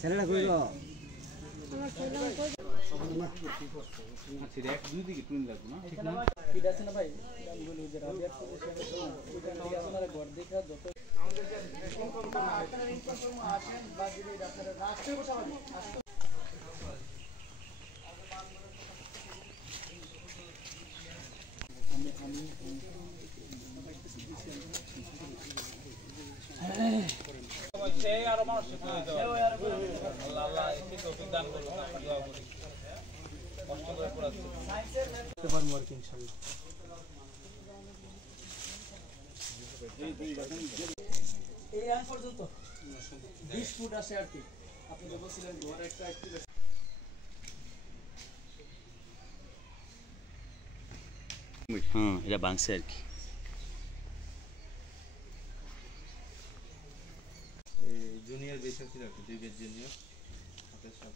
ছেলেটা কইলো আচ্ছা এক দুই দিকে টুন লাগবে না ঠিক না কি আছে না ভাই আমি বলি যে রাবিয়াত ওইটা থেকে আপনারা ঘর দেখা যত আমাদের যে ইনকাম আপনারা ইনকাম আসেন বা যদি আপনারা রাস্তায় বসাবেন সেই আর মানুষ আল্লাহ আল্লাহ একটু তৌফিক দান করুন আমরা দোয়া করি কষ্ট করে পড়াচ্ছি করতে পারবো আর কি ইনশাআল্লাহ এই আন পর্যন্ত 20 ফুট আসে আর কি আপনি তো বলছিলেন ঘর একটা অ্যাক্টিভ হ্যাঁ এটা ভাঙছে আর কি জুনিয়র বেশি ছিল একটা 2 বেজ জুনিয়র হাতের সব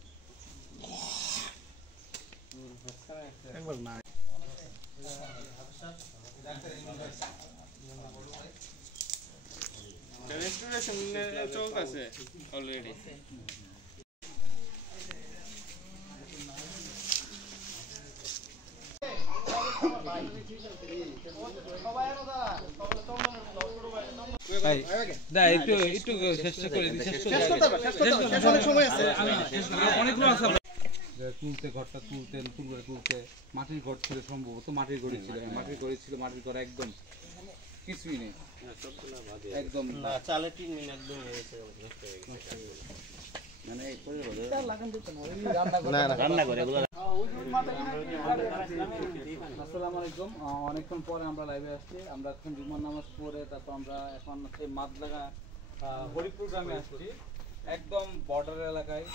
একবার না রেস্টোরেশন চৌক আছে অলরেডি তুলতে ঘরটা তুলতে নতুন করে তুলতে মাটির ঘর ছিল সম্ভবত মাটির ঘরই ছিল মাটির ঘরই ছিল মাটির ঘর একদম কিছুই নেই একদম চালে 3 মিনিট একদম মানে এই করে বলে লাগান দিতে না না রান্না করে এগুলো আসসালামু আলাইকুম অনেকক্ষণ পরে আমরা লাইভে আসছি আমরা এখন জুমার নামাজ পড়ে তারপর আমরা এখন সেই মাদলাগা হরিপুর গ্রামে আসছি একদম বর্ডার এলাকায়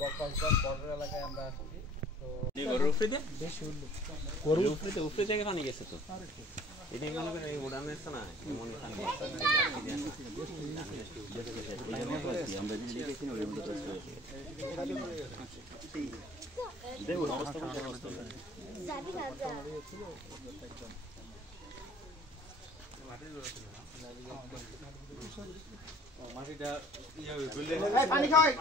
বর্ডার এলাকায় আমরা আসছি তো উপরে থেকে পানি গেছে তো এটা মনে করে উড়ানের না এমন পানি আমরা যে লিখেছি ওর মধ্যে কাজ করে দেখো অবস্থা যাবি না যা মাটিটা ইয়ে পানি খাওয়াই